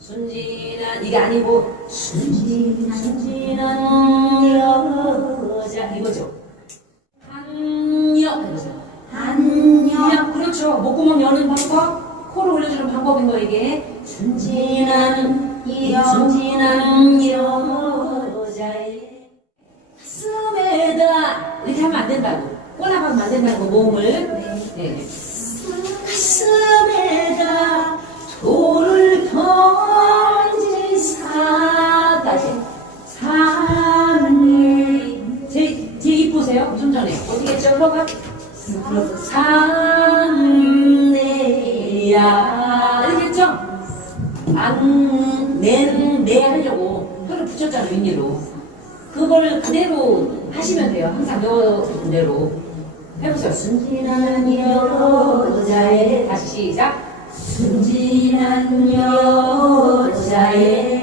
순진한 이게 아니고 순진한 순진한 여자 이거죠. 한여. 한여 그렇죠. 목구멍 여는 방법, 코를 올려주는 방법인 거 이게 순진한 순진한 여자의 가슴에다 이렇게 하면 안 된다고 꼬라박으면 안 된다고 몸을 네. 가슴에다 흘러가 산내야 이렇게 했죠? 안, 낸, 내 하려고 혀를 붙였잖아요 윗니로. 그걸 그대로 하시면 돼요. 항상 배웠던 대로. 해보세요. 순진한 여자의 다시 시작. 순진한 여자의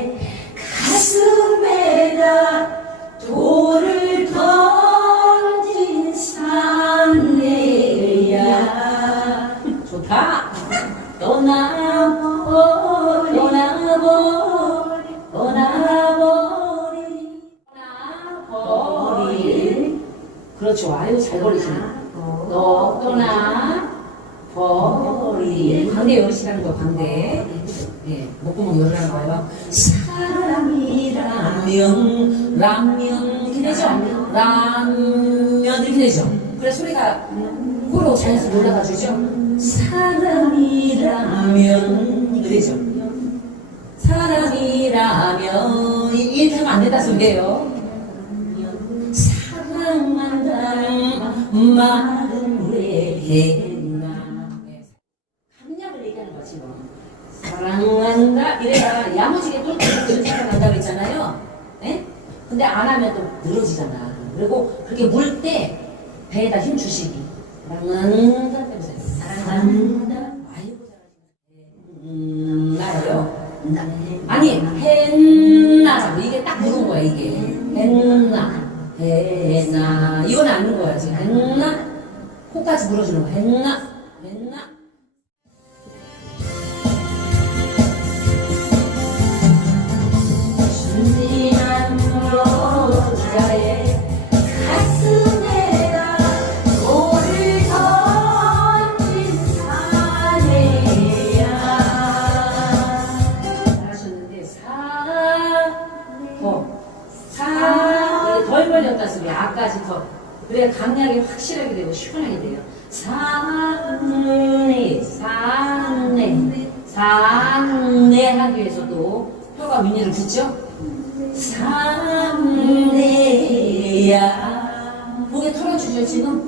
버리시네 너 떠나 버리. 열으시라는 거 광대. 예 목구멍 열으라는 거예요 사람이라면 라면 이렇게 되죠? 라면 이렇게 되죠? 그래 소리가 코로 자연스럽게 올라가 주죠? 사람이라면 이거 되죠? 사람이라면 이렇게 하면 안 된다 소리예요 말은 왜 했나? 강약을 얘기하는 거지 뭐. 사랑한다? 이래야 야무지게 똘똘똘 생각한다고 했잖아요. 네? 근데 안 하면 또 늘어지잖아. 그리고 그렇게 물 때 배에다 힘 주시기. 사랑한다 사랑한다 그래야 강약이 확실하게 되고 시원하게 돼요. 산내, 산내, 산내 하기 위해서도 혀가 윗니를 붙죠? 산내야. 목에 털어주죠, 지금?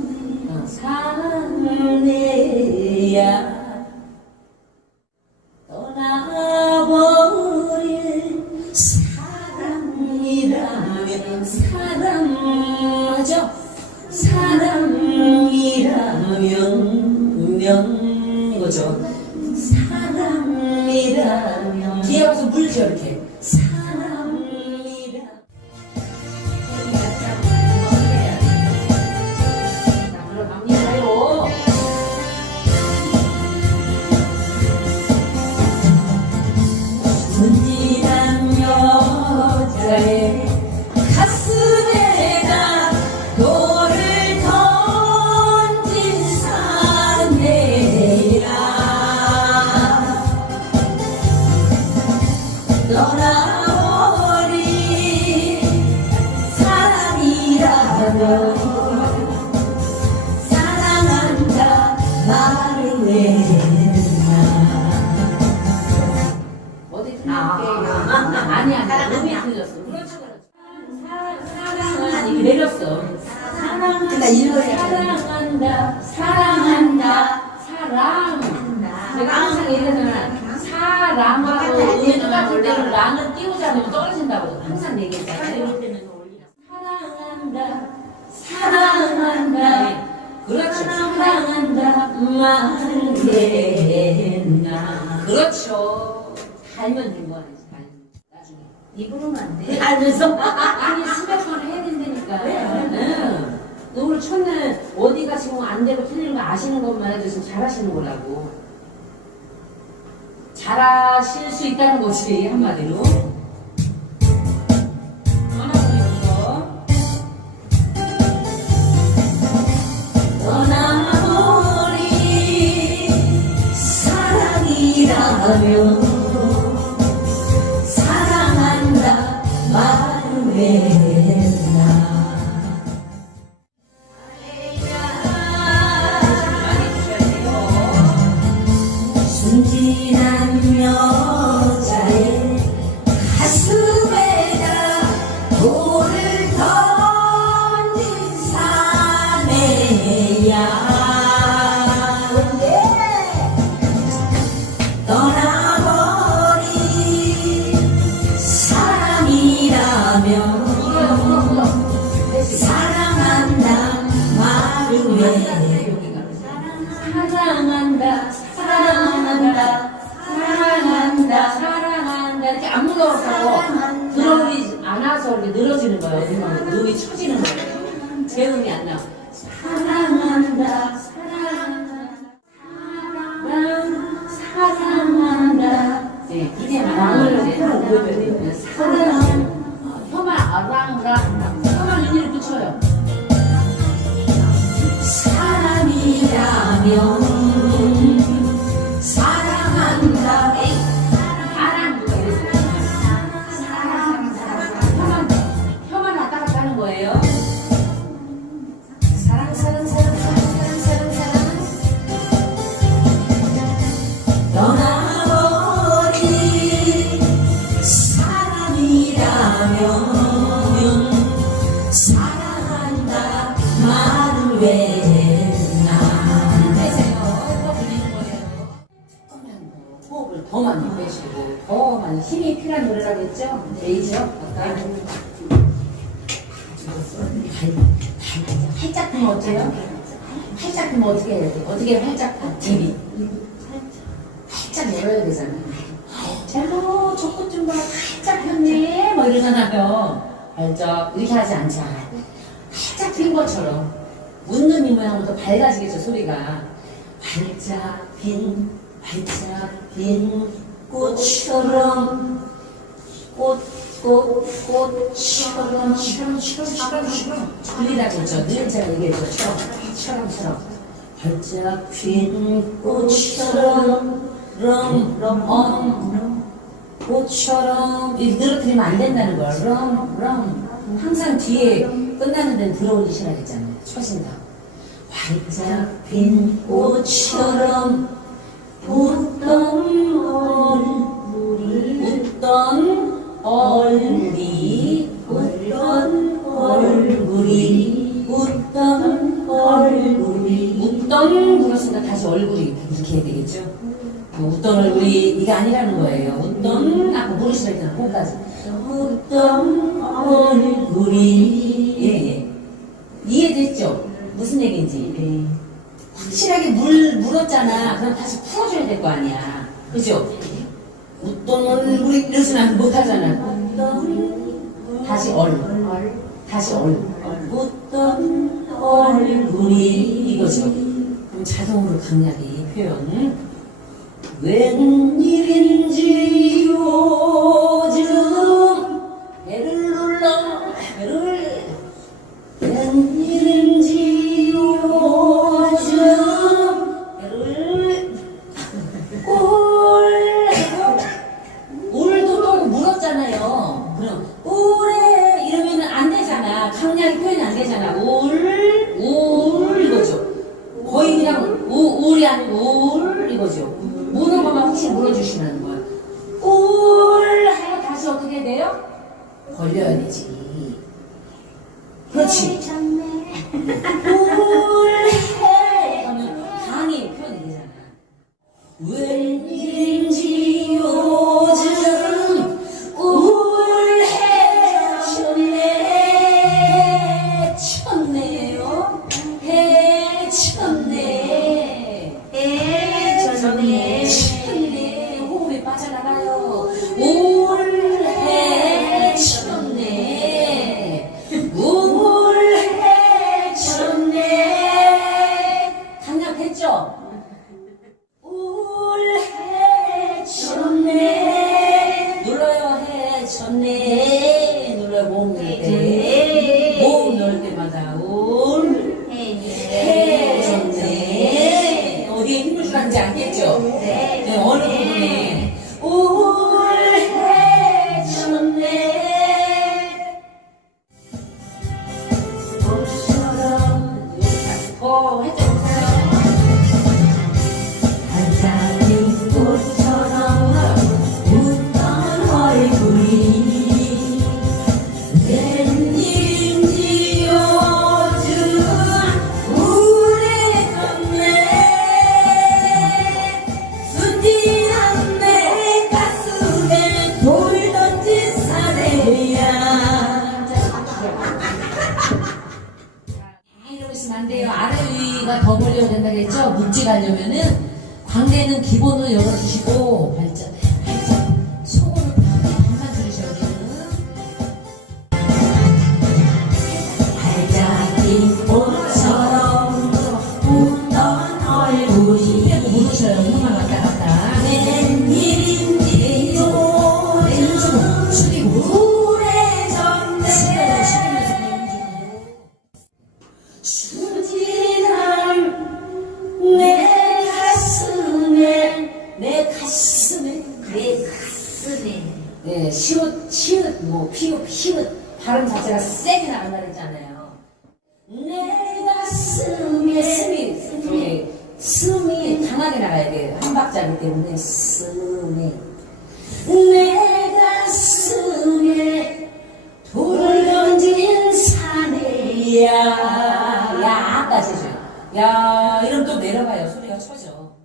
내렸어. 사랑한다 사랑한다 사랑한다 사랑 내가 항상 얘기하잖아. 사랑하고 음이 똑같을 때는 랑을 띄우지 않으면 떨어진다고 항상 얘기했잖아요. 사랑한다 사랑한다. 그렇죠. 사랑한다 말을 했나 그렇죠. 달면 된거 아니지. 나중에. 입으로는 안 돼. 알면서? 아니 번을 해야 된다 니까 응. 오늘 첫날 어디가 지금 안 되고 틀리는 거 아시는 것만 해도 지금 잘하시는 거라고 잘 잘하실 수 있다는 거지 한마디로 않아서 이렇게 늘어지는 거예요. 음이 처지는 거예요. 제 음이 안 나와. 사랑한다 활짝 피면 어때요? 활짝 피면 어떻게 해야 돼? 어떻게 활짝 펴? TV 활짝 열어야 되잖아 잘로 저것 좀 봐. 활짝 폈네. 뭐 이러잖아요. 활짝 이렇게 하지 않자. 활짝 핀 것처럼 웃는 이 모양부터 밝아지겠죠 소리가. 활짝 핀, 활짝 핀 꽃처럼 꽃, 꽃, 꽃처럼, 처럼, 처럼, 처럼, 처럼. 들리다고 했죠. 늘 제가 얘기했죠. 처럼, 처럼, 처럼. 활짝 핀 꽃처럼, 럼, 럼, 엄, 꽃처럼. 이렇게 늘어뜨리면 안 된다는 거야. 럼, 럼. 항상 뒤에 끝나는 데는 들어올리시라 했잖아요. 처신다. 활짝 핀 꽃처럼 웃던 얼굴이 웃던 얼굴이 웃던 얼굴이 웃던 얼굴이 웃던 불었으니까 다시 얼굴이 이렇게 해야 되겠죠? 뭐 웃던 얼굴이 이게 아니라는 거예요. 웃던 아까 모르시라 했잖아. 거기까지 웃던 얼굴이 예, 예. 이해됐죠? 무슨 얘기인지 예. 확실하게 물 물었잖아. 그럼 다시 풀어줘야 될 거 아니야. 그죠? 웃던 얼굴이 이러시면 못하잖아. 다시 얼. 다시 얼. 웃던 얼굴이 이거죠. 그럼 자동으로 강약이 표현. 웬일인지 요 확실히 물어주시는 거예요. 울 하고 다시 어떻게 돼요? 걸려야 되지. 그렇지. 울 돼요. 아래 위가 더 벌려야 된다 그랬죠? 묵지 가려면은 광대는 기본으로 열어주시고 발전, 발음 자체가 세게 나간다 그랬잖아요. 내 가슴에 스미, 네, 스미 강하게 나가야 돼요. 한 박자기 때문에 스미. 내 가슴에 돌을 던진 사내야 야까지 해줘요. 야, 이러면 또 내려가요. 소리가 쳐져.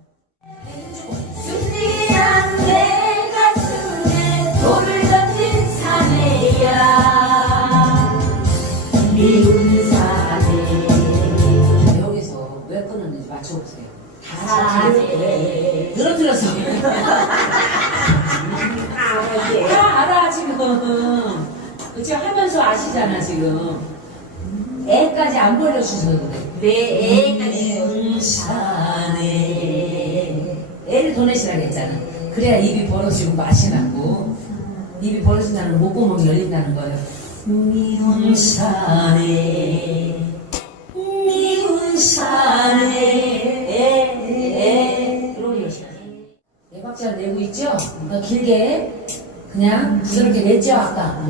늘어뜨려서. 다 알아, 지금. 그치, 하면서 아시잖아, 지금. 애까지 안 벌려주셔서 그래. 내 애까지 미운 사내. 애를 더 내시라고 했잖아. 그래야 입이 벌어지고 맛이 나고, 입이 벌어진다는 목구멍이 열린다는 거예요. 미운 사내. 미운. 이렇게 열심히 네 박자 내고 있죠? 그러니까 길게 그냥 부드럽게 냈죠 아까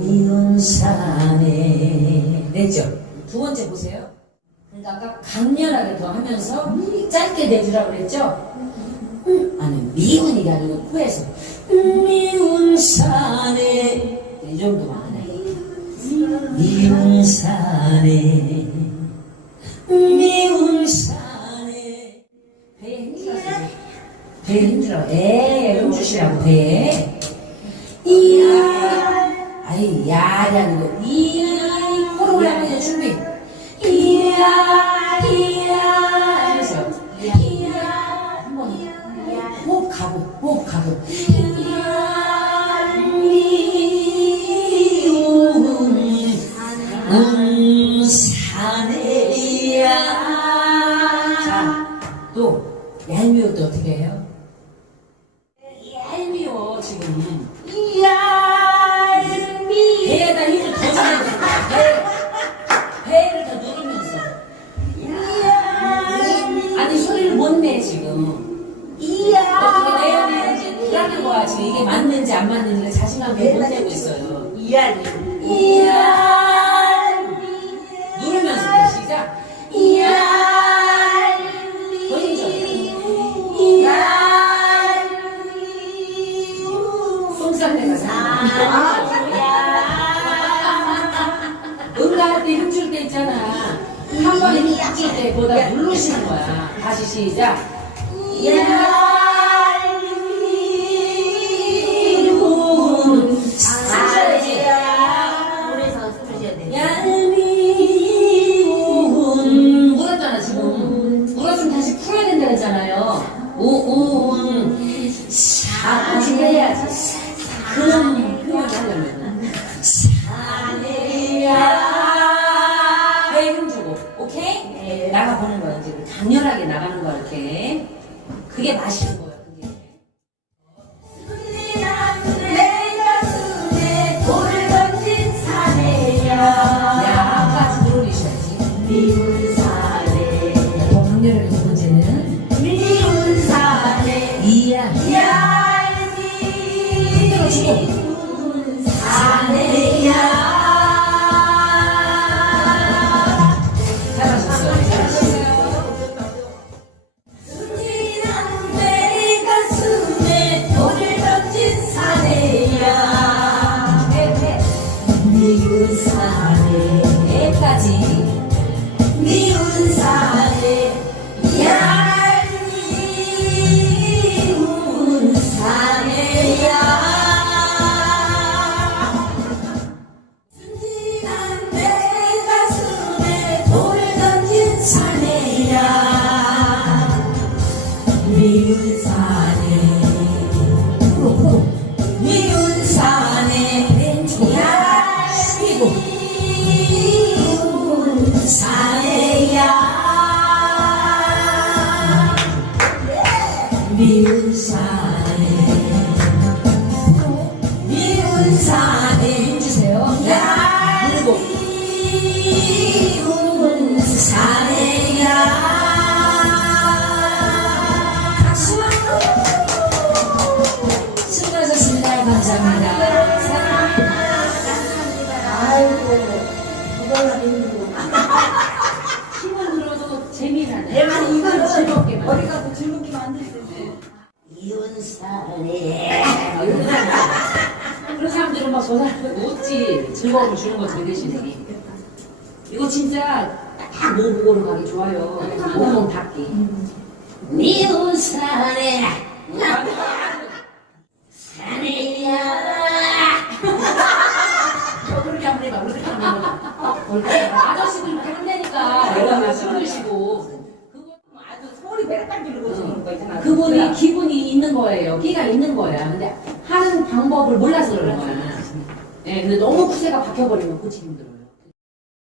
미운 사내 냈죠? 두 번째 보세요 그러니까 아까 강렬하게 더 하면서 짧게 내주라고 그랬죠? 음, 아니 미운이 아니고 코에서 미운 음 시작 얄미운 물었잖아 지금 물었으면 다시 풀어야 된다 했잖아요 우운 미 저 사람 웃지 즐거움을 주는 거 즐기시네. 이거 진짜 딱 모국어로 가기 좋아요. 몸몸 닫기. 미운 사내 사내야 어, 그렇게 한번 해봐. 그렇게 한번 해봐. 그렇게 아저씨들 이렇게 한다니까. 내가 말씀 드시고. 아주 소리 배딱 지르고 주는 거 있잖아 그분이 기분이 있는 거예요. 끼가 있는 거야. 근데 하는 방법을 몰라서 그러는 거야. 예, 근데 너무 구세가 박혀버리면 그치 힘들어요.